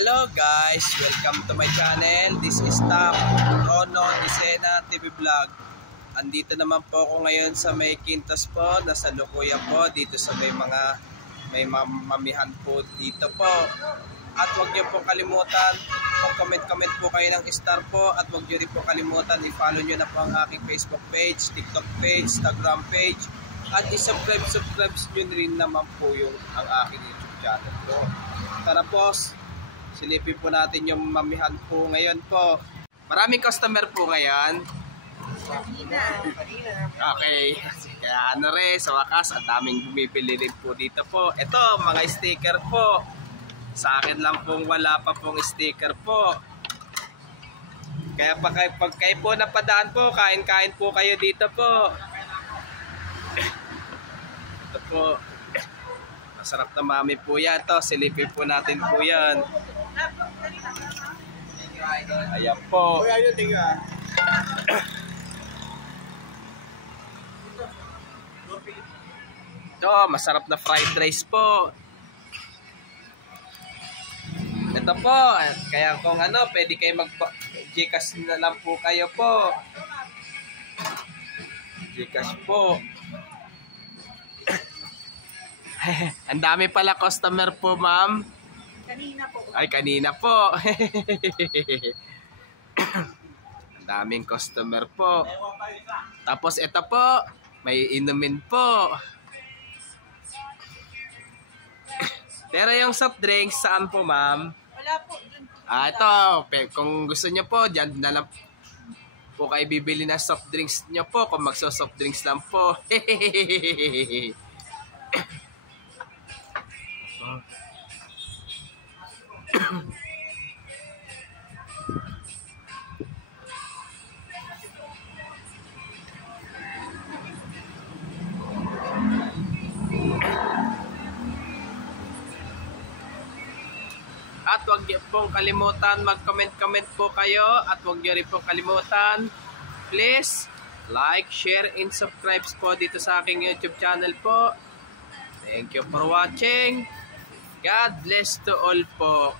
Hello guys, welcome to my channel. This is Tom Rono Disena TV Vlog. Andito naman po ako ngayon sa may Quintas po, nasa Lukuya po, dito sa may mamihan po dito po. At huwag niyo po kalimutan, mag-comment po kayo ng star po, at huwag niyo rin po kalimutan, i-follow niyo na po ang aking Facebook page, TikTok page, Instagram page, at i-subscribe niyo rin naman po yung ang aking YouTube channel po. Tara po, silipin po natin yung mamihan po ngayon po. Maraming customer po ngayon. Okay, kaya ano rin, sa wakas, at daming bumibili rin po dito po. Ito, mga sticker po. Sa akin lang pong wala pa pong sticker po. Kaya pag kayo po napadaan po, kain-kain po kayo dito po. Ito po. Masarap na mami po yan. Ito, silipin po natin po yan. Ayan po. Ito, masarap na fried rice po. Ito po, kaya kung ano, pwede kayo mag-Gcash na lang po kayo po. Gcash po. Ang dami pala customer po, ma'am. Kanina po. Ay, kanina po. Ang daming customer po. Tapos ito po, may inumin po. Pero yung soft drinks, saan po, ma'am? Wala po. Ito, kung gusto nyo po, dyan na lang po kayo bibili ng soft drinks nyo po. Kung magso-soft drinks lang po. At huwag niyo pong kalimutan mag-comment po kayo, at huwag niyo rin pong kalimutan, please like, share, and subscribe po dito sa aking YouTube channel po. Thank you for watching. God bless to all po.